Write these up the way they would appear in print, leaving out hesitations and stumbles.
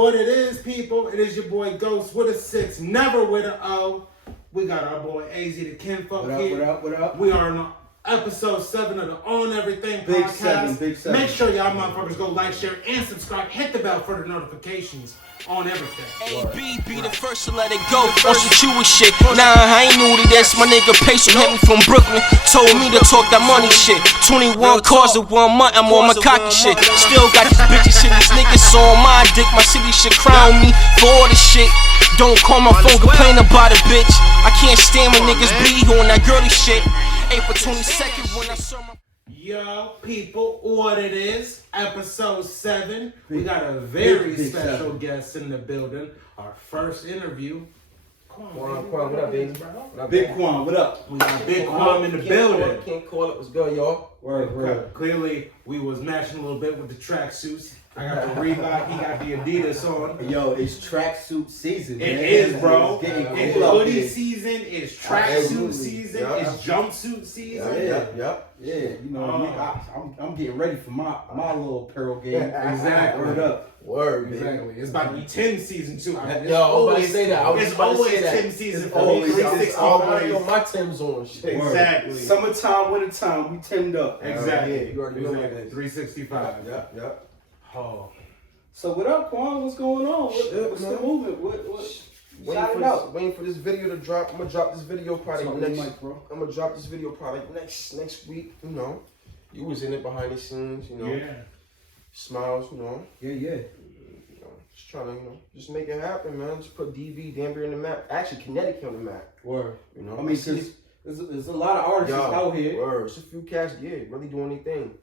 What it is, people, it is your boy Ghost with a 6, never with an O. We got our boy AZ the Kinfolk here. What up? We are on episode 7 of the On Everything Big podcast. Big 7. Make sure y'all motherfuckers go like, share, and subscribe. Hit the bell for the notifications on everything. AB be the first to let it go. On some chewy shit. Nah, I ain't new to this. My nigga Patient hit me from Brooklyn. Told me to talk that money shit. 21 cars in 1 month. I'm on my cocky shit. Still got these bitches and these niggas on my dick. My city should crown me for all this shit. Don't call my phone, complain about it, bitch. I can't stand when niggas be on that girly shit. April 22nd when I saw my... Yo, people, what it is, episode 7. We got a very special guest in the building. Our first interview. Quam, what up, baby? Big Quam, what up? We got Big Quam in the building. Can't call it. What's good, y'all? Word. Clearly, we was matching a little bit with the tracksuits. I got the Reebok, he got the Adidas on. Yo, it's tracksuit season, man. It is, bro. It's It's hoodie season, it's tracksuit Absolutely. season, Yeah. it's jumpsuit season. Yep. Yeah, you know, I'm getting ready for my little apparel game. Exactly. Word up. Word, Exactly. It's about to be 10 season too. I mean, Yo, I was about to say that. I was it's about to always say that. 10 season It's for me. always 365. Yo, my Tim's on shit. Word. Exactly. Summertime, wintertime, we teamed up. Exactly. Yeah, you already know what it is. 365. Yep. Oh. So what up, Quam? What's going on? What's the movement? What? Shout it out. Waiting for this video to drop. I'm gonna drop this video probably Talk to next. the mic, bro. I'm gonna drop this video probably next week. You know, you was in it behind the scenes. You know, Yeah. smiles. You know. Yeah. You know, just trying to, just make it happen, man. Just put DV, Danbury on the map. Actually, Connecticut on the map. Word. You know, I mean, cause there's a lot of artists out here. Word. It's a few cats, really doing their thing.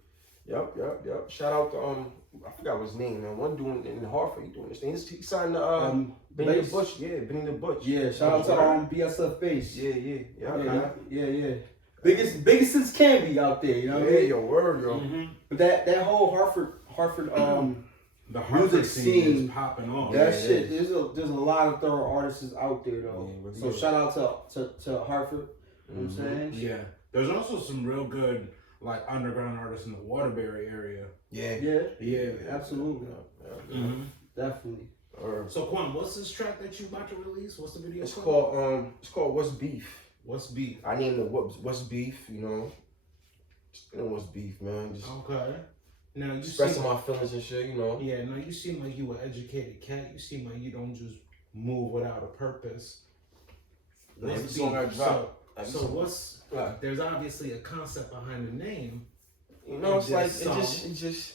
Yep. Shout out to I forgot his name, man. One doing in Hartford, he doing this thing. He signed the Benny the Butch. Yeah, Benny the Butch. Yeah, shout out to BSF Base. Yeah. Biggest since can be out there, you know what I mean? Yo, word, yo. Mm-hmm. But that whole Hartford The Hartford music scene scene is popping off. that Yeah, shit, there's a lot of thorough artists out there though. Yeah, really So is. shout out to Hartford. You know what I'm saying? Yeah. There's also some real good like underground artists in the Waterbury area. Yeah, absolutely. Mm-hmm. Definitely. So Quam, what's this track that you about to release? What's the video It's called What's Beef. What's Beef? I named it What's Beef, you know. What's beef, man. Just Okay. Now you expressing seem my feelings and shit, you know. Yeah, now you seem like you an educated cat. You seem like you don't just move without a purpose. Every song I drop. So what's there's obviously a concept behind the name. You know, it's like it just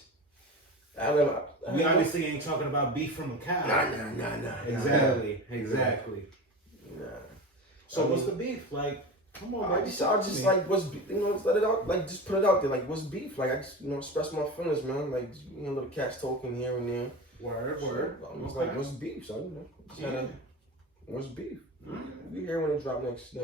I don't know. We obviously ain't talking about beef from a cow. Nah. Exactly. Nah. So what's the beef? Like, come on, I baby, just like what's beef, you know, just let it out, like just put it out there, like what's beef, like I just express my feelings, man, like little cats talking here and there. Word. I'm just like what's beef, so what's beef. We hear when it drop next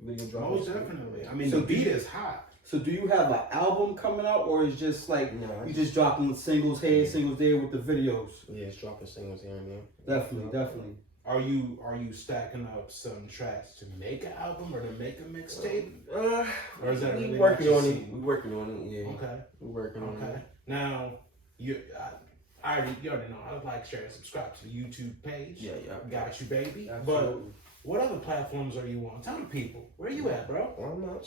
video drop. Most definitely. I mean, So the beat is hot. So do you have an album coming out, or is just like you just dropping singles here, singles there with the videos? Yeah, it's dropping singles here and there. Definitely. Are you stacking up some tracks to make an album or to make a mixtape? Or is that we really working what on you it. see? We working on it. Yeah. Okay. We working on it. Now, you already know. I like, share, and subscribe to the YouTube page. Yeah. Got you, baby. Absolutely. But what other platforms are you on? Tell the people. Where you at, bro? I'm not.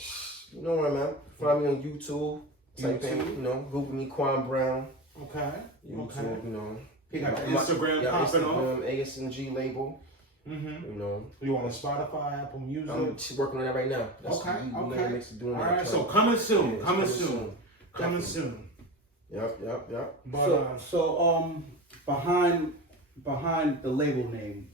You know where I'm at. Find me on YouTube. Type in, Google me Quam Brown. Okay. YouTube, you know. He got the Instagram popping off. ASMG label. Mm-hmm. You know. You on Spotify, Apple Music? I'm working on that right now. Okay. Doing All that. right. So coming soon. Yeah, Coming soon. Yep. But So behind the label name,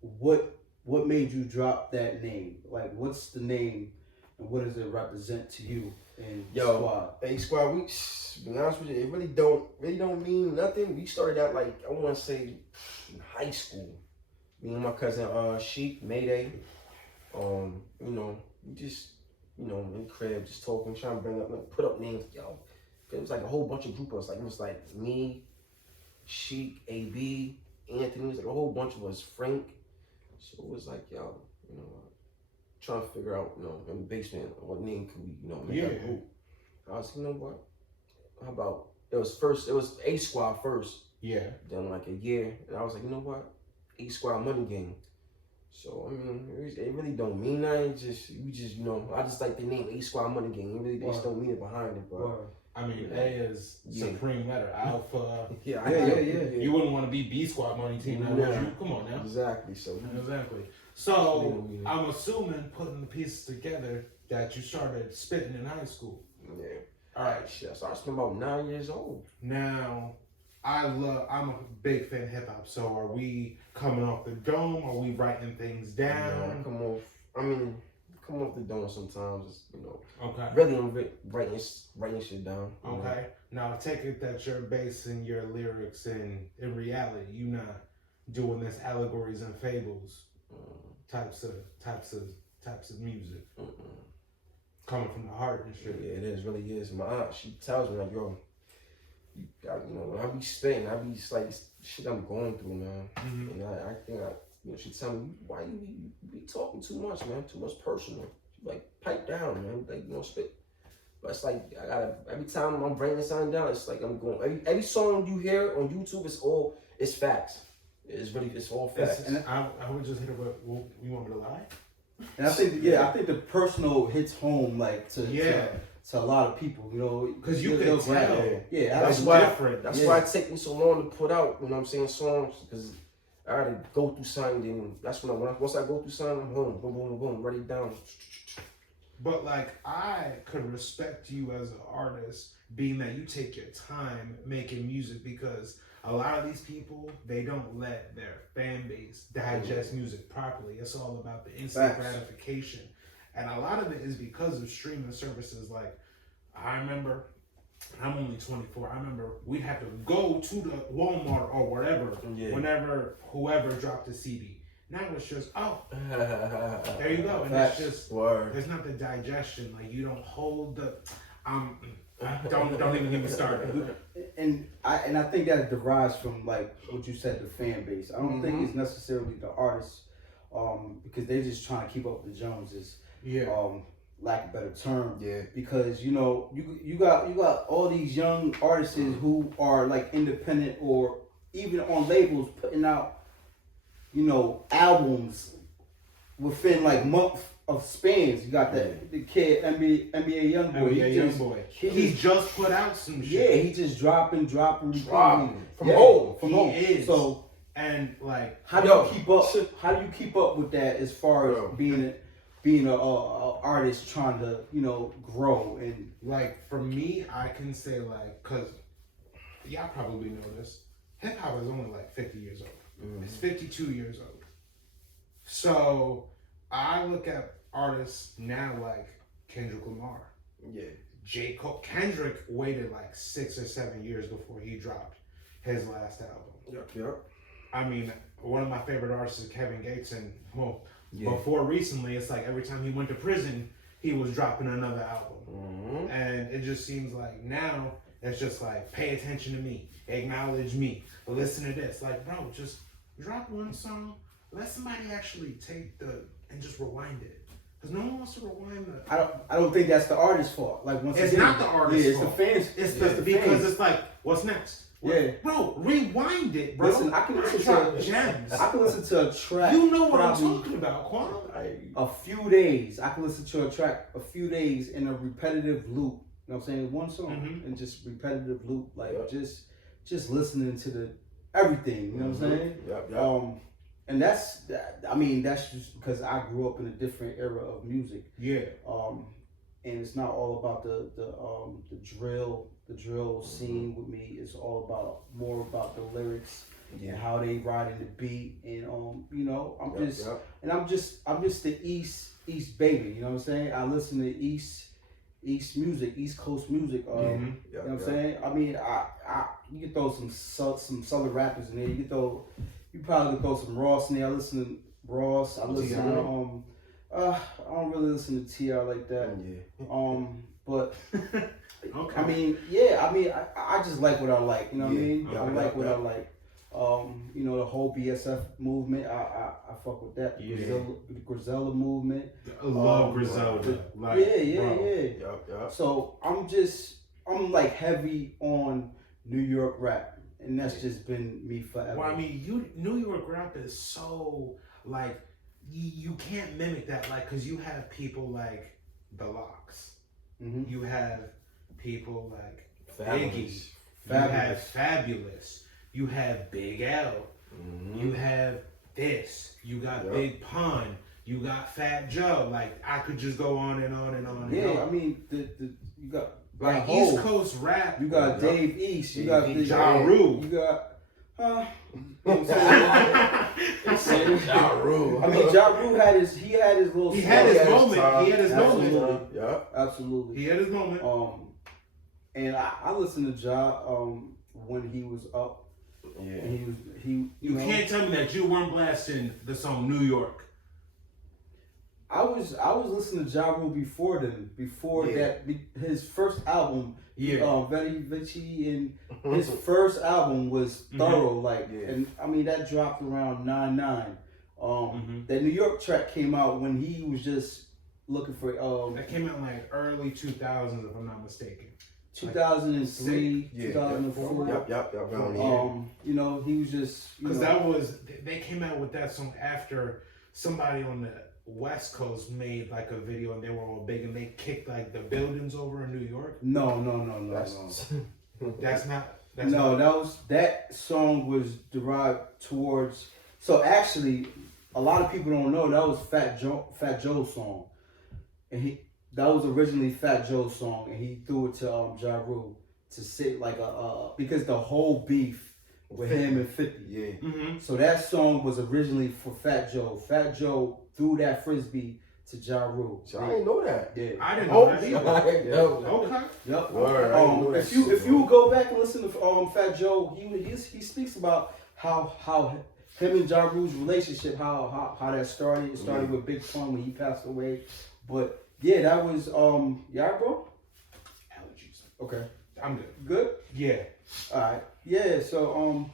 what made you drop that name? Like, what's the name, and what does it represent to you and Squad? Hey Squad, we to be honest with you, it really don't mean nothing. We started out like I want to say in high school. Me and my cousin Sheik Mayday. We just in the crib just talking, trying to bring up, put up names, yo. It was like a whole bunch of group of us. Like it was like me, Sheik, AB, Anthony. It was like a whole bunch of us. Frank. So it was like, yo, trying to figure out, in the basement, what name could we, make that group. I was, what? How about, it was A Squad first. Yeah. Then like a year, and I was like, you know what? E Squad Money Gang. So I mean, it really don't mean nothing. I just like the name E Squad Money Gang. It really just don't mean it behind it, bro. I mean, A is supreme letter, alpha. Yeah. You wouldn't want to be B Squad Money Team now, would you? Come on now. Exactly. So I'm assuming putting the pieces together that you started spitting in high school. Yeah. All right. Shit, I started spitting about 9 years old. Now, I'm a big fan of hip hop. So are we coming off the dome? Are we writing things down? Come off the dome sometimes. Okay. Really, I'm writing shit down. Okay. Now take it that you're basing your lyrics in reality. You're not doing this allegories and fables types of music. Coming from the heart and shit. Yeah, it is, really is. My aunt, she tells me like, yo, when I be spitting, I be just like shit I'm going through, man. And I think she tell me, why you be talking too much, man? Too much personal. She like, pipe down, man. Like, spit. But it's like every time I'm bringing something down, it's like I'm going. Every song you hear on YouTube, it's facts. It's all facts. And I would just hit it with, you want me to lie? And I think the personal hits home like to a lot of people, because you can tell. Yeah, that's different. That's why it takes me so long to put out. Songs, because I gotta go through something. And that's once I go through something, I'm home. Boom, boom, boom, write it down. But like, I could respect you as an artist, being that you take your time making music, because a lot of these people, they don't let their fan base digest music properly. It's all about the instant gratification. And a lot of it is because of streaming services. Like, I remember, I'm only 24. I remember we'd have to go to the Walmart or wherever, whenever whoever dropped a CD. Now it's just, there you go. And it's just, there's not the digestion. Like, you don't hold the, don't even get me started. And I think that derives from like what you said, the fan base. I don't think it's necessarily the artists, because they're just trying to keep up with the Joneses. Lack of a better term. Yeah. Because you got all these young artists who are like independent or even on labels putting out, albums within like months of spans. You got the kid NBA Youngboy. He just put out some shit. Yeah, he just dropping from home. He is. So, and like, how do you keep up with that as far as being a artist trying to grow? And like, for me, I can say, like, because y'all probably know this, hip hop is only like 50 years old. It's 52 years old. So I look at artists now like Kendrick Lamar. Yeah. J. Cole. Kendrick waited like 6 or 7 years before he dropped his last album. Yep. I mean, one of my favorite artists is Kevin Gates, and before recently, it's like every time he went to prison, he was dropping another album. And it just seems like now it's just like, pay attention to me, acknowledge me, listen to this. Like, bro, just drop one song, let somebody actually and just rewind it. Because no one wants to rewind the... I don't think that's the artist's fault. Like, it's not the artist's fault. It's the fans. Because it's like, what's next? Bro, rewind it, bro. Listen, I can listen to gems. I can listen to a track. You know what I'm talking about, Quam. A few days. I can listen to a track a few days in a repetitive loop. You know what I'm saying? One song and just repetitive loop. Like, just listening to the everything. You know what I'm saying? Yep. And that's just because I grew up in a different era of music. Yeah. And it's not all about the drill scene with me. It's all more about the lyrics and how they ride in the beat. And I'm just the East baby. You know what I'm saying? I listen to East music, East Coast music. You know what I'm saying? I mean, you can throw some southern rappers in there. You probably could throw some Ross in there. I listen to Ross. I listen to I don't really listen to T.I. like that. But okay. I just like what I like. You know what I mean? I like what I like. The whole BSF movement. I fuck with that. The Griselda movement. I love Griselda. So I'm like heavy on New York rap. and that's just been me forever. Well, I mean, New York rap is so like you can't mimic that, like, because you have people like the Locks, you have people like Biggie, you have Fabulous, you have Big L, you have this, you got Big Pun, you got Fat Joe. Like, I could just go on and on and on. Yeah, and on. I mean, you got like East Coast rap. You got Dave East. You got Ja Rule. You got. You know what I'm saying? Ja Rule. I mean, Ja Rule had his little. He had his moment. He had his moment. Yeah, absolutely. He had his moment. And I listened to Ja when he was up. Yeah. And he. You can't tell me that you weren't blasting the song New York. I was listening to Ja Rule before then. Before that, his first album, Very Vici, and his first album was thorough. Like, and I mean that dropped around 99. That New York track came out when he was just looking for. That came out like early 2000s, if I'm not mistaken. 2003, 2004. Yep. You know, he was just because they came out with that song after somebody on the West Coast made like a video and they were all big and they kicked like the buildings over in New York. No. That song was derived towards. So actually, a lot of people don't know that was Fat Joe's song, and that was originally Fat Joe's song, and he threw it to Ja Rule to sit like because the whole beef with him and 50. Yeah. So that song was originally for Fat Joe. Fat Joe threw that frisbee to Ja Rule. So I didn't know that. Yeah. I didn't know that either. Okay. Yep. Word, if you go back and listen to Fat Joe, he speaks about how him and Ja Rule's relationship, how that started. It started with Big Pun when he passed away. But yeah, that was bro? Allergies. Okay. I'm good. Good? Yeah. Alright. Yeah, so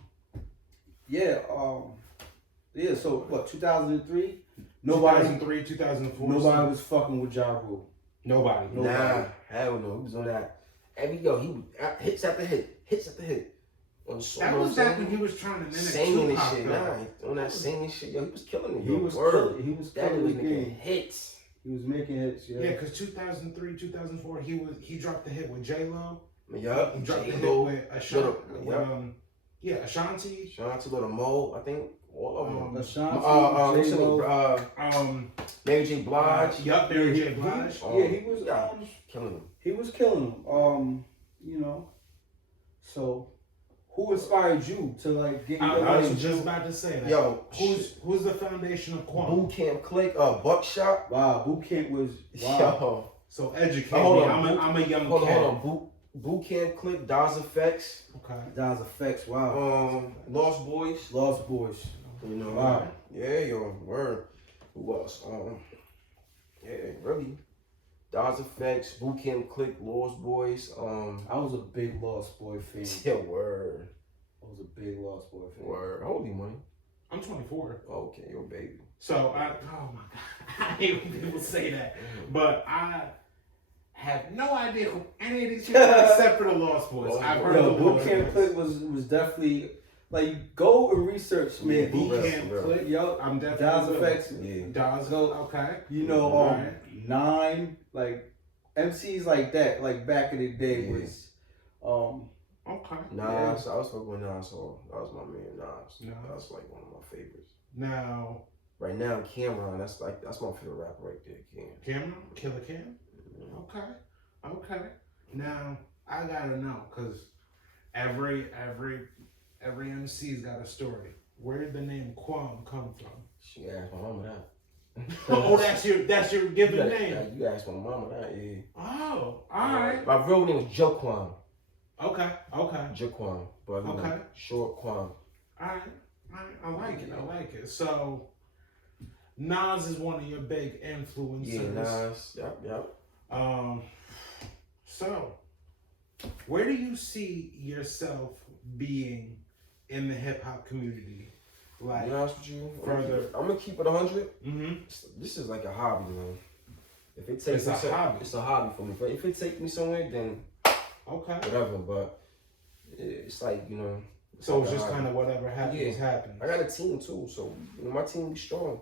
so what, 2003? 2003, 2004. Nobody was fucking with Ja Rule. Nobody. Nah, hell no. He was on that. He was hits after hit. On the that was back when he was trying to mimic singing Tupac, and shit. Nah, on that singing shit, yo, he was killing it. He was making hits. He was making hits, yeah. Yeah, because 2003, 2004, he dropped the hit with J-Lo. Yup. He dropped the hit with Ashanti. Ashanti. Ashanti with a Mo, I think. All of them. Ashanti, J-Lo. Mary J. Blige. Yup, Mary J. Blige. He was killing him. He was killing him. You know. So, who inspired you to like get? I was just about to say that. Yo, who's the foundation of Quam? Boot Camp Click, Buckshot. Wow, Boot Camp was Yo. So educate me. I'm a young cat. Hold on. Boot Camp Click, Daz Effects. Okay. Daz Effects. Wow. Lost Boys. You know. Wow. Yeah, yo, word. Who else? Yeah, really. Daz Effects, Boot Camp Click, Lost Boys. I was a big Lost Boy fan. Yeah, word. I was a big Lost Boy fan. Word. How old are you, money? I'm 24. Okay, you're a baby. So oh my God, I hate when people say that, but I have no idea who any of these people are except for the Lost Boys. I've heard of the Boot Camp Click was definitely like go and research, man. Boot Camp Click, yo, I'm definitely Daz Effects, Daz, okay. You know, Nine, like MCs like that, like back in the day was, okay. Nas, I was fucking with Nas, so that was my man, Nas. That's like one of my favorites. Now, right now, Cameron, that's my favorite rapper right there, Cameron, Killer Cam. Okay. Now I gotta know because every MC's got a story. Where did the name Quam come from? She asked my mama that. Oh, that's your given name. You asked my mama that, yeah. Oh, all right. My real name is Joe Quam. Okay. Joe Quam, but short Quam. All right. I like it. So Nas is one of your big influences. Yeah, Nas. Yep. So where do you see yourself being in the hip hop community? Like, to be honest with you, further, I'm gonna keep it 100. Mm-hmm. This is like a hobby, man. If it takes it's a hobby. It's a hobby for me. But if it takes me somewhere, then okay, whatever. But it's like So it's just kind of whatever happens, happens. I got a team too, so my team be strong.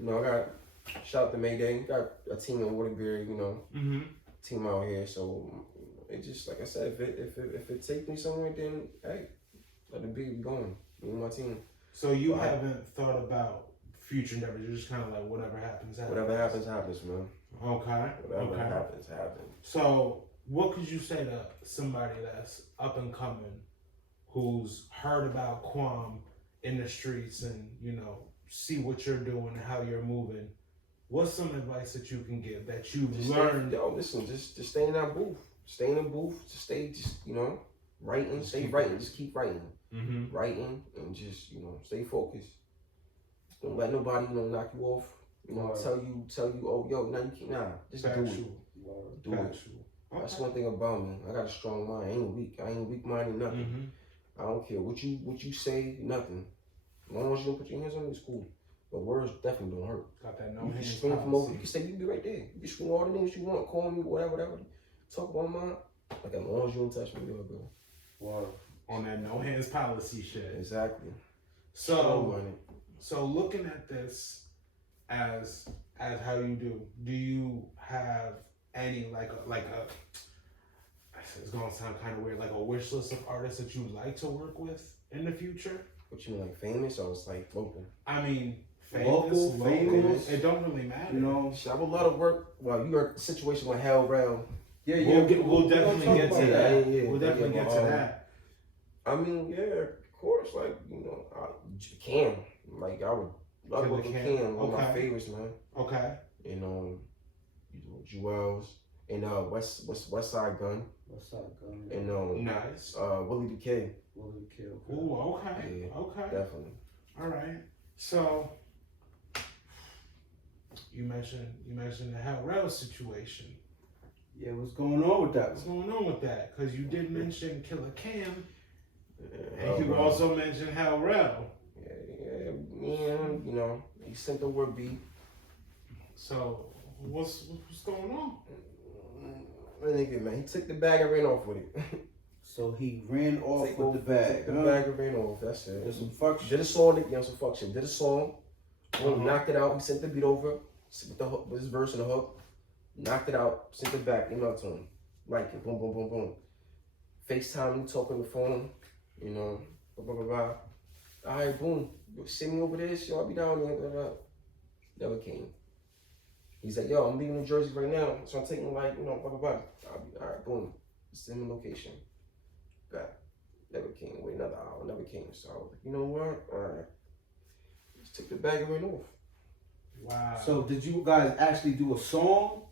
I got shout out to Mayday. Got a team in Waterbury, team out here. So it just like I said, if it takes me somewhere, then hey, let it be going. Me and my team. So you haven't thought about future endeavors. You're just kind of like whatever happens, happens. Whatever happens, happens, man. Okay. Whatever happens, happens. So what could you say to somebody that's up and coming, who's heard about Quam in the streets and see what you're doing and how you're moving? What's some advice that you can give that you've learned? Listen, just stay in that booth. Stay in the booth. Just writing. Stay writing. Just keep writing. Writing and just stay focused. Don't let nobody knock you off. Tell you, oh yo, now you can't. Just do it. Do it. That's one thing about me. I got a strong mind. I ain't weak. I ain't weak-minded. Nothing. I don't care what you say. Nothing. As long as you don't put your hands on me, it's cool. But words definitely don't hurt. Got that you can swing from over. You can say you be right there. You can swing all the names you want. Call me, whatever. Talk about mine. Like as long as you don't touch me, you're good. Wow. On that no hands policy shit. Exactly. So looking at this as how you do you have any like a it's gonna sound kind of weird, like a wish list of artists that you would like to work with in the future? What you mean, like famous or it's like local? I mean, famous. It don't really matter. I have a lot of work. Well, you heard the situation with Hell Rel. Yeah. We'll definitely get to that. We'll definitely get to that. I mean, yeah, of course. Like Cam. Like I would love working with Cam. One of my favorites, man. Okay. Jewels and West Side Gun. And nice. Willie the Kid. Ooh, okay. Yeah, okay. Definitely. All right. So you mentioned the Hell Rel situation. Yeah, what's going on with that? What's going on with that? Because you did mention Killer Cam, and you also mentioned Hell Rel. Yeah. He sent the word beat. So what's going on? Nigga, man, he took the bag and ran off with it. So he ran off with the bag. Took the bag and ran off. That's it. There's some fuck shit. Did a song. Some fuck shit. Did a song. Knocked it out. He sent the beat over with the hook, with his verse and the hook. Knocked it out. Sent it back. Email to him. Like it. Boom, boom, boom, boom. FaceTime me, talk on the phone. Blah, blah, blah, blah. All right, boom. Send me over this. Yo, I'll be down there. Blah, blah. Never came. He's like, yo, I'm leaving New Jersey right now. So I'm taking blah, blah, blah. I'll be, all right, boom. Send me location. Back. Never came. Wait another hour. Never came. So I was like, you know what? All right. Just took the bag and ran off. Wow. So did you guys actually do a song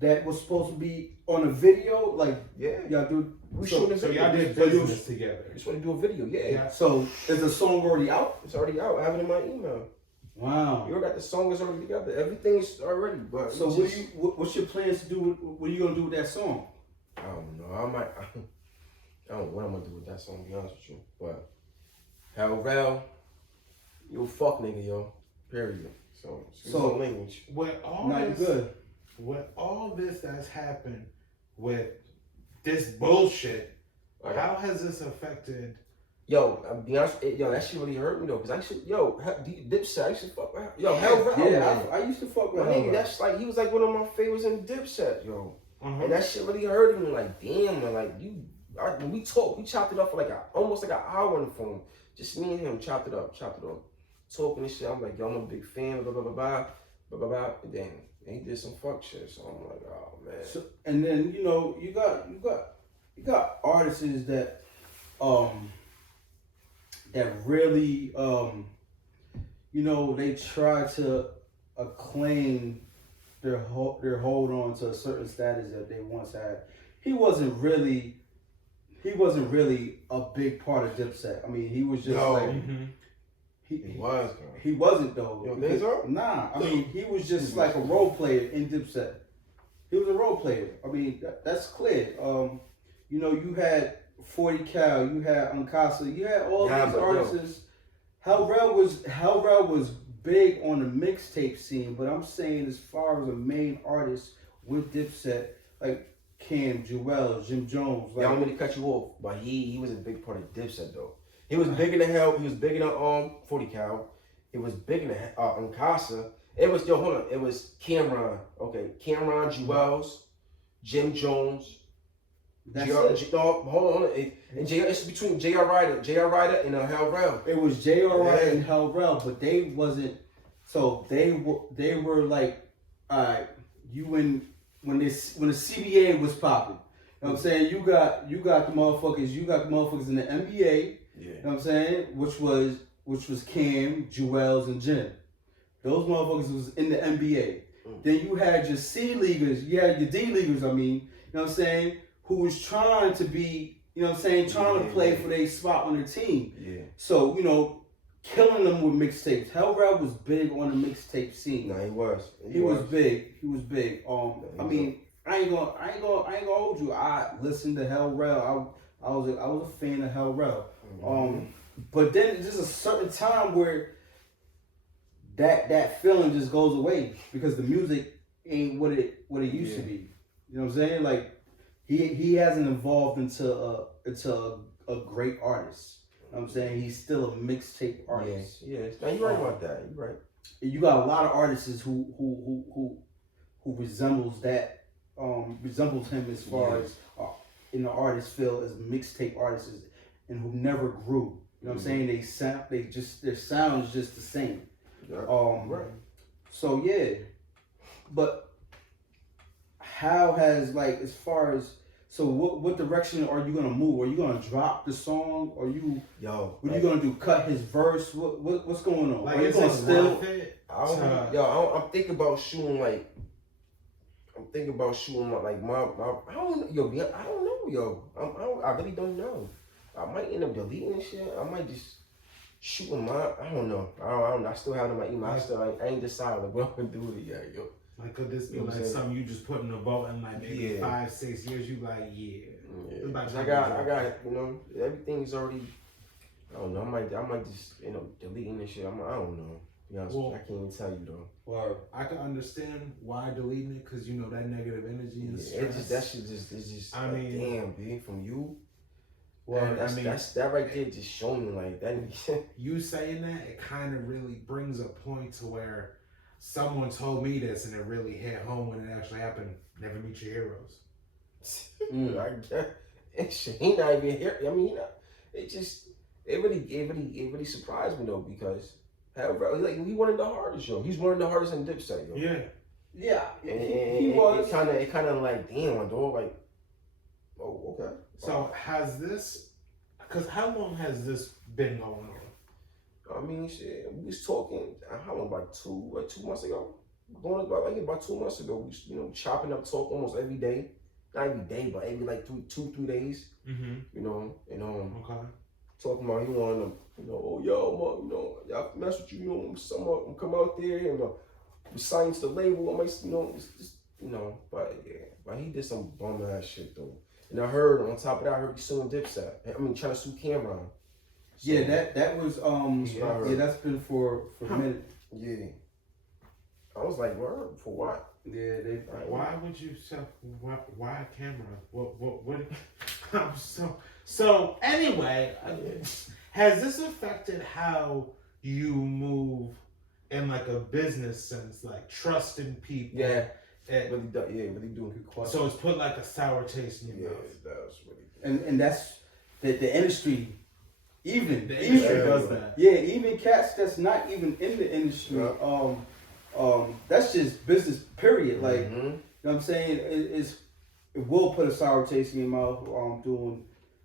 that was supposed to be on a video? Like, yeah. Y'all do. So y'all did business together. Just want to do a video, yeah. So is the song already out? It's already out. I have it in my email. Wow. You got the song is already together. Everything is already. But so what's your plans to do? What are you gonna do with that song? I don't know. I don't know what I'm gonna do with that song, to be honest with you. But Hell Rel, you a fuck nigga, yo. Period. So language. With all this that's happened with this bullshit, how has this affected? Yo, I'll be honest, that shit really hurt me though, cause Dipset, I used to fuck with Hell Rel. Yeah, I used to fuck with Hell Rel. That's like, he was like one of my favorites in Dipset, yo. And that shit really hurted me, like, damn, man, like, when we talked, we chopped it up for like almost like an hour on the phone. Just me and him chopped it up. Talking and shit, I'm like, yo, I'm a big fan, blah, blah, blah, blah, blah, blah, blah. And then he did some fuck shit, so I'm like, oh, man. So, and then, you got artists that, that really, they try to acclaim their hold on to a certain status that they once had. He wasn't really a big part of Dipset. I mean, he was just he was. He wasn't though. Nah, I mean, he was just like a role player in Dipset. He was a role player. I mean, that's clear. You had 40 Cal, you had Uncasa, you had all these artists. Hell Rel was big on the mixtape scene, but I'm saying as far as a main artist with Dipset, like Cam, Jewel, Jim Jones. Like, I don't mean to cut you off, but he was a big part of Dipset though. He was big in the hell. He was big in the 40 cal. He was big in the Casa. It was hold on. It was Cameron. Okay, Cameron, Jewels, Jim Jones. That's it. No, hold on. It's between J.R. Ryder and Hell Rel. It was J.R. Ryder and Hell Rel, but they wasn't. So they were like, all right, when the CBA was popping. You know what I'm saying? You got the motherfuckers in the NBA. Yeah. You know what I'm saying? Which was Cam, Jewels, and Jim. Those motherfuckers was in the NBA. Then you had your C leaguers, you had your D leaguers, I mean, you know what I'm saying, who was trying to be, you know what I'm saying, trying to play for their spot on the team. Yeah. So, you know, killing them with mixtapes. Hell Rel was big on the mixtape scene. No, he was. He was big. He was big. I mean, I ain't gonna hold you. I listened to Hell Rel. I was a fan of Hell Rel. But then there's a certain time where that feeling just goes away because the music ain't what it used to be. You know what I'm saying? Like he hasn't evolved into a great artist. You know what I'm saying? He's still a mixtape artist. Yeah. Now you're right about that. You're right. You got a lot of artists who resembles him as far as in the artist field as mixtape artists and who never grew. You know what I'm saying? Their sound is just the same. Right. So yeah, but how has as far as what direction are you gonna move? Are you gonna drop the song? Are you what are you gonna do? Cut his verse? What's going on? Like are you it's gonna still? I'm thinking about shooting like. I'm thinking about shooting my I don't know, I really don't know. I might end up deleting this shit. I might just shooting my. I don't know. I still have it in my email. I ain't decided what I'm gonna do with it yet, yo. Like, could this be like something you just put in a vote in like maybe 5-6 years? You like, I got, you know, everything's already. I don't know. I might just, you know, deleting this shit. I don't know. To be honest with you, I can't even tell you though. Well, I can understand why deleting it because you know that negative energy and stress. That shit just. I mean, damn, being from you. Well, that's that right there just showing me like that. You saying that, it kind of really brings a point to where someone told me this and it really hit home when it actually happened. Never meet your heroes. He not even here. I mean, it really surprised me though because he wanted the hardest, yo. He's one of the hardest in Dipset, yo. Yeah. He was. It kind of like damn, dog. Like, oh, okay. So has this? Because how long has this been going on? I mean, shit. We was talking. How long? Like 2 months ago. About 2 months ago. We chopping up talk almost every day. Not every day, but every like 2-3 days. Mm-hmm. You know, and okay. Talking about he wanted to, y'all mess with you, I'm come out there and we signed to the label. I might, but he did some bum ass shit though. And I heard on top of that, I heard he's suing Dipset. I mean, trying to sue Cameron. So, that was that's been for a minute. Yeah. I was like, word, for what? Yeah, why would you why Cameron? What so anyway, has this affected how you move in like a business sense, like trusting people? Yeah. Really do. So it's put like a sour taste in your mouth. Yeah, it does really. And that's the industry. Even the industry does that. Yeah, even cats that's not even in the industry. Yeah. That's just business. Period. Like, you know what I'm saying? It will put a sour taste in your mouth. Doing.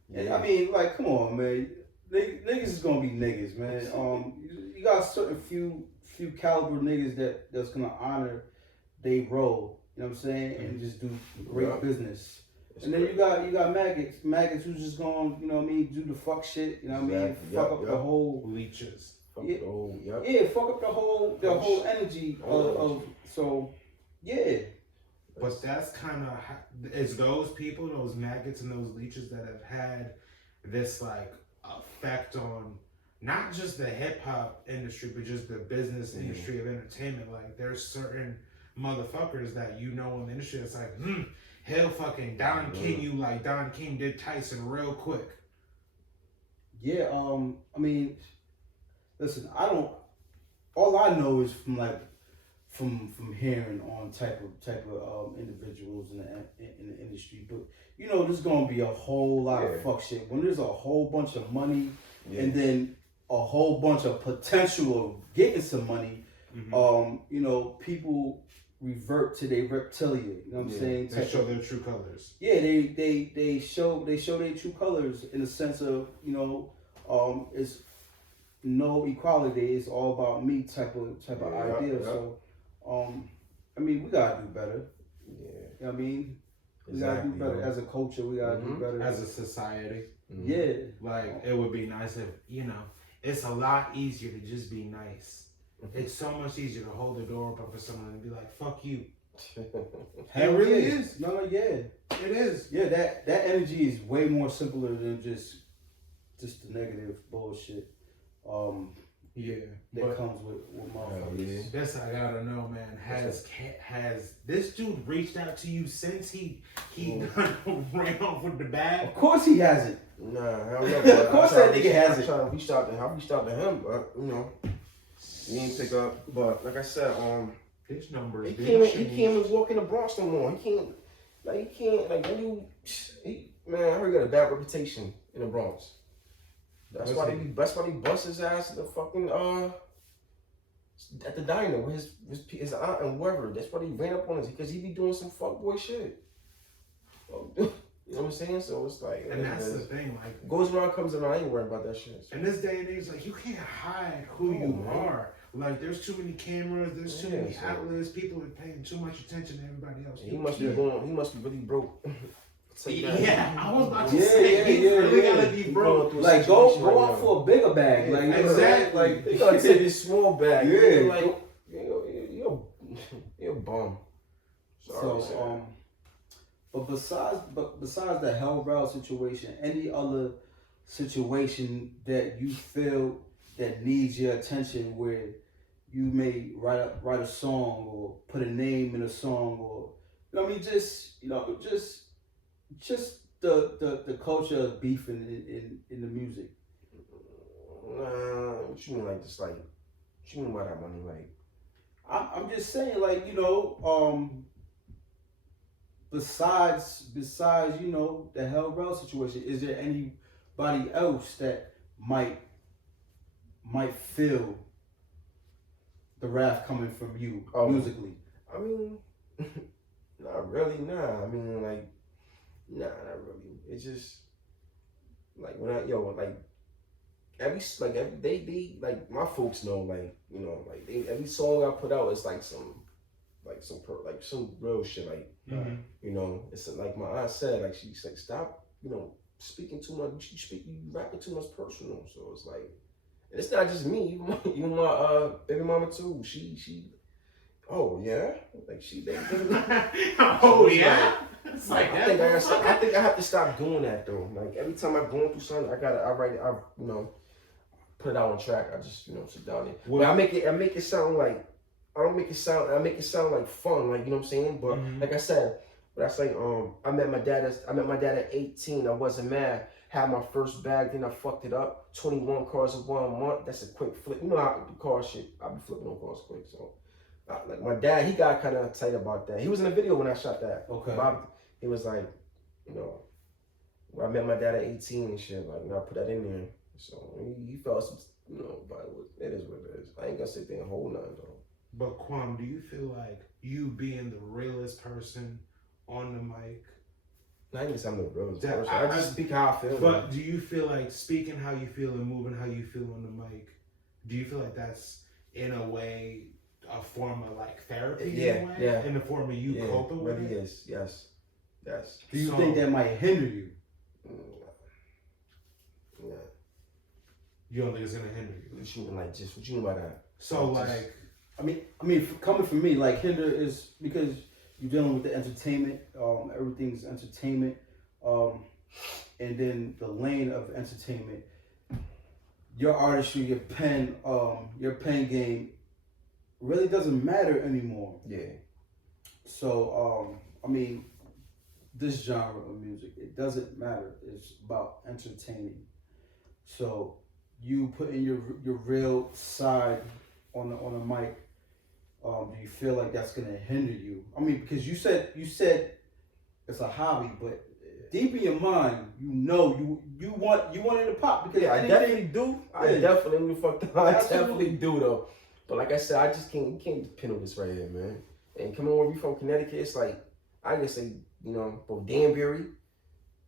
Yeah. I mean, like, come on, man. Niggas is gonna be niggas, man. You got certain few caliber niggas that's gonna honor they role, you know what I'm saying, and just do great business. And then you got maggots who's just going, you know what I mean, do the fuck shit, you know what I mean, fuck up the whole leeches. Fuck up the whole energy of so yeah. But that's kind of it's those people, those maggots and those leeches that have had this like effect on not just the hip hop industry, but just the business industry of entertainment. Like there's certain motherfuckers that in the industry that's like, he'll fucking Don King you like Don King did Tyson real quick. Yeah. I mean, listen. I don't. All I know is from hearing on type of individuals in the industry. But you know, there's gonna be a whole lot of fuck shit when there's a whole bunch of money and then a whole bunch of potential of getting some money. You know, people revert to their reptilia. You know what I'm saying? They show their true colors. Yeah, they show their true colors in the sense of, you know, it's no equality. It's all about me type of idea. So, I mean, we gotta do better. Yeah, you know what I mean, we gotta do better as a culture. We gotta do better as a society. Yeah, like it would be nice if, you know, it's a lot easier to just be nice. It's so much easier to hold the door open for someone and be like, "Fuck you." It really is. No, yeah, it is. Yeah, that energy is way more simpler than just the negative bullshit. That comes with motherfuckers. That's I gotta know, man. Has this dude reached out to you since he ran off with the bag? Of course he hasn't. Nah, I don't know. Of course that nigga hasn't. I reached out to him, but you know, he didn't pick up. But like I said, his numbers. He can't even walk in the Bronx no more. He can't when you man. I heard he got a bad reputation in the Bronx. That's why they bust his ass at the fucking at the diner with his aunt and whoever. That's why he ran up on us because he be doing some fuckboy shit. You know what I'm saying? So it's like, and that's the thing, like goes around comes around. I ain't worried about that shit. In this day and age, like you can't hide who you are. Like there's too many cameras, there's too many outlets. People are paying too much attention to everybody else. He must be going. He must be really broke. Yeah, I was about to say he really gotta be broke. Like go out for a bigger bag. Like exactly. Like you gotta take this small bag. Yeah, like you're a bum. Sorry, so but besides the hell route situation, any other situation that you feel that needs your attention, where you may write a song or put a name in a song, or you know what I mean, just the culture of beefing in the music. What you mean, like just like? What you mean by that money? Like, I'm just saying, like, you know, besides you know the Hell Rell situation, is there anybody else that might feel the wrath coming from you musically? I mean, not really. Nah. I mean, like. Nah, not really. It's just like when they like my folks know, like, you know, like every song I put out is like some real shit, like you know, it's like my aunt said, like she's like, stop, you know, speaking too much, you rapping too much personal. So it's like, and it's not just me, even my baby mama too. She oh yeah, like oh yeah. Like, it's like I think I have to stop doing that though. Like every time I'm going through something, I write it, you know, put it out on track. I just, you know, sit down there. Well, but I make it sound like, I make it sound like fun, like, you know what I'm saying? But like I said, I met my dad at 18. I wasn't mad. Had my first bag, then I fucked it up. 21 cars in 1 month. That's a quick flip. You know how the car shit, I be flipping on cars quick. So like my dad, he got kind of tight about that. He was in the video when I shot that. Okay. He was like, you know, I met my dad at 18 and shit. Like, and I put that in there. So he felt some, you know, but it is what it is. I ain't gonna sit there and hold nothing though. But Quam, do you feel like you being the realest person on the mic? I ain't I'm the realest person. I just speak how I feel. But do you feel like speaking how you feel and moving how you feel on the mic, do you feel like that's in a way a form of like therapy? Yeah. In the form of you coping with it? Is. Yes. Do you think that might hinder you? Yeah. You don't think it's gonna hinder you? What you mean by that? So like, I mean, coming from me, like hinder is because you're dealing with the entertainment. Everything's entertainment, and then the lane of entertainment. Your artistry, your pen game, really doesn't matter anymore. Yeah. So I mean, this genre of music, it doesn't matter. It's about entertaining. So you putting your real side on the mic. Do you feel like that's gonna hinder you? I mean, because you said it's a hobby, but deep in your mind, you want it to pop because I definitely do. I definitely definitely do though. But like I said, I just can't depend on this right here, man. And coming over from Connecticut, it's like I can say both Danbury,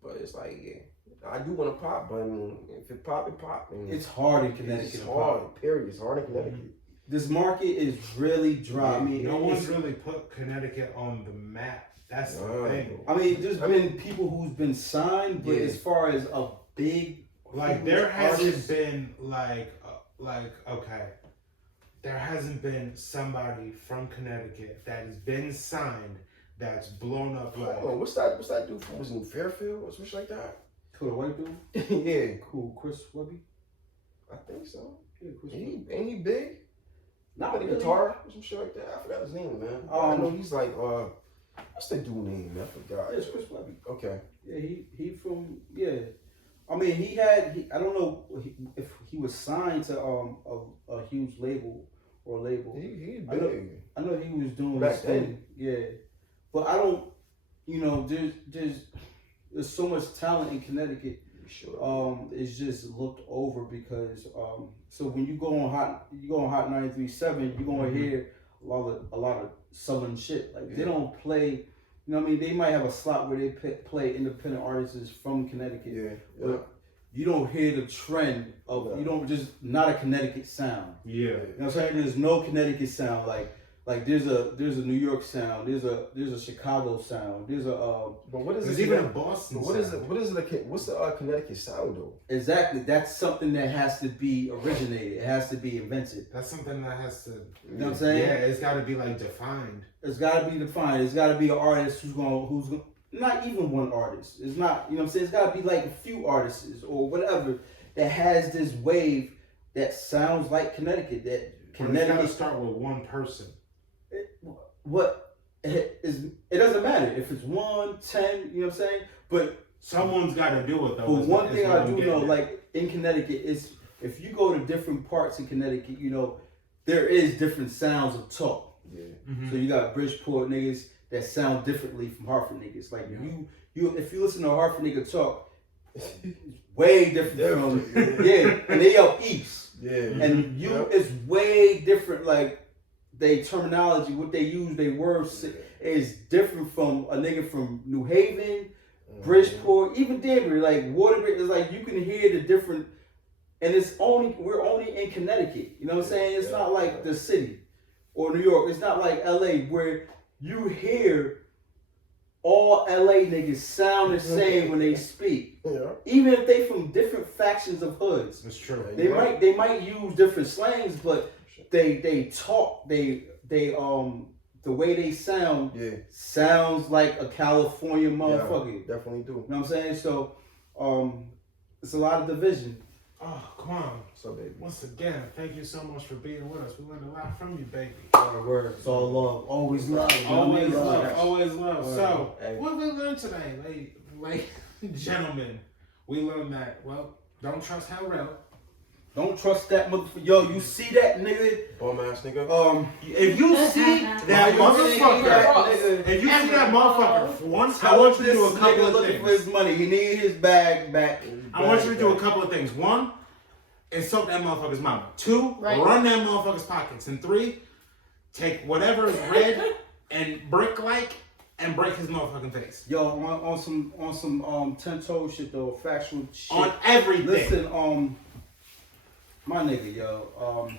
but it's like I do want to pop, but I mean, if it pop, it pop. And it's hard in Connecticut. It's hard. Period. It's hard in Connecticut. This market is really dry. I mean, no one's really put Connecticut on the map. That's the thing. I mean, there's been people who's been signed, but as far as a big, like, there hasn't been there hasn't been somebody from Connecticut that has been signed that's blown up. Like, what's that dude from? Was in Fairfield or something like that? Cool, white dude. Yeah, cool. Chris Webby. I think so. Yeah, Chris. Ain't he big? Not really. Guitar or some shit like that. I forgot his name, man. I know he's like what's the dude name? I forgot. It's Chris Webby. Okay. Yeah, he from I mean, I don't know if he was signed to a huge label or label. He big. I know he was doing back his thing. Yeah, but I don't. There's so much talent in Connecticut. Sure. It's just looked over because so when you go on Hot 93.7, you're gonna hear a lot of Southern shit. Like they don't play. You know what I mean? They might have a slot where they play independent artists from Connecticut. Yeah. But you don't hear the trend of you don't just not a Connecticut sound. Yeah. You know what I'm saying? There's no Connecticut sound like there's a New York sound, there's a Chicago sound, there's a but what is there's it? Even a Boston. But what's the Connecticut sound though? Exactly. That's something that has to be originated. It has to be invented. That's something that has to. You know what I'm saying? Yeah, it's got to be like defined. It's got to be defined. It's got to be an artist who's not even one artist. It's not, you know what I'm saying? It's got to be like a few artists or whatever that has this wave that sounds like Connecticut. It's got to start with one person. It doesn't matter if it's 1, 10, you know what I'm saying? But someone's got to do it though. But one thing I do know, like in Connecticut, is if you go to different parts of Connecticut, there is different sounds of talk. Yeah. Mm-hmm. So you got Bridgeport niggas that sound differently from Hartford niggas. Like you if you listen to a Hartford nigga talk, it's way different from and they yell east. Yeah. And it's way different. Like they terminology, what they use, they words is different from a nigga from New Haven, Bridgeport, even Danbury. Like Waterbury is like you can hear the different, and we're only in Connecticut. You know what I'm saying? It's not like the city or New York. It's not like LA where you hear all LA niggas sound the same when they speak. Yeah. Even if they from different factions of hoods. That's true. They might use different slangs, but they talk, the way they sound sounds like a California motherfucker. Yeah, definitely do. You know what I'm saying? So it's a lot of division. Oh, Quam. So baby. Once again, thank you so much for being with us. We learned a lot from you, baby. Word. It's all love. Always love. Always love. Always love. Word. So, what we learned today, ladies and gentlemen? We learned that, don't trust Hell Rel. Don't trust that motherfucker. Yo, you see that nigga? Bum ass nigga. If you see that motherfucker, if you see that motherfucker, once I want you to do a couple of looking things. for his money. He need his bag back. I want you to do a couple of things. 1, insult that motherfucker's mama. 2, run that motherfucker's pockets. And 3, take whatever is red and brick-like and break his motherfucking face. Yo, on some 10-toe shit though, factual shit. On everything. Listen, my nigga, yo,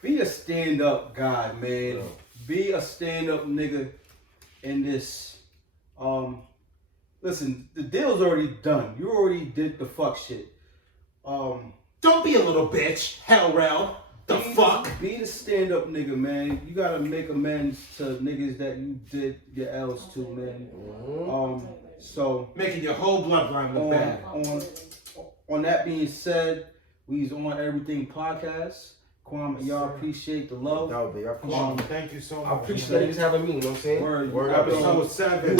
be a stand-up guy, man. Yeah. Be a stand-up nigga in this. Listen, the deal's already done. You already did the fuck shit. Don't be a little bitch, Hell Rel. Fuck. Be the stand-up nigga, man. You gotta make amends to niggas that you did your L's to, man. So making your whole bloodline look bad. On that being said, we's on Everything Podcast. Quam, y'all appreciate the love. No, baby, I appreciate Quam, thank you so much. I appreciate niggas having me, you know what I'm saying? Word up, Episode 7.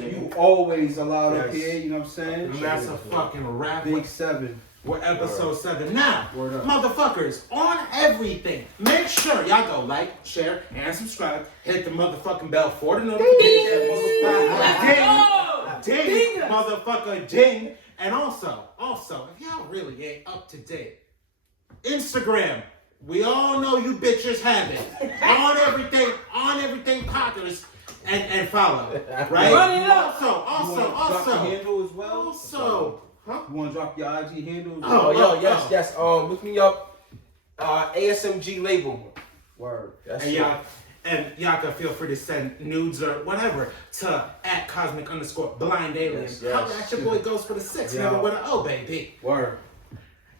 You always allowed up Yes. here, you know what I'm saying? And that's a fucking wrap. Big 7. We're episode 7 now. Word up. Motherfuckers, on everything. Make sure y'all go like, share, and subscribe. Hit the motherfucking bell for the notification. Ding, motherfucker, ding. And also, if y'all really ain't up to date, Instagram. We all know you bitches have it. on everything pockers and follow. Right? Also. Handle as well? Also. Huh? You want to drop your IG handle? Yes. Look me up. ASMG label. Word. That's And y'all can feel free to send nudes or whatever to @cosmic_blind_alien. Yes. How that your boy goes for the 6, Yeah. never with an O, baby. Word.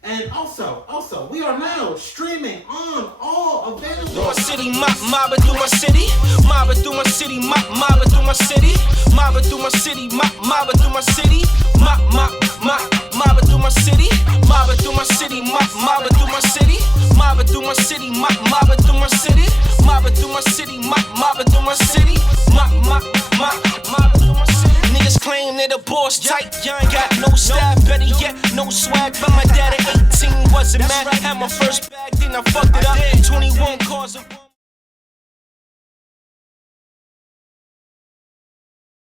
And also, we are now streaming on all available. Through my city, mob it through my city. Mob it through my city, mob it through my city. Mob it through my city, mob it through my city. Mob it through my city. Mob it through my city, mob it through my city. Mob it through my city, mob it through my city. Mob it through my city, mob it through my city. Mob it through my city. Niggas claim they the boss tight. Got no style, better yet, no swag. But my dad at 18 wasn't mad. Had my first bag, then I fucked it up. 21 cars of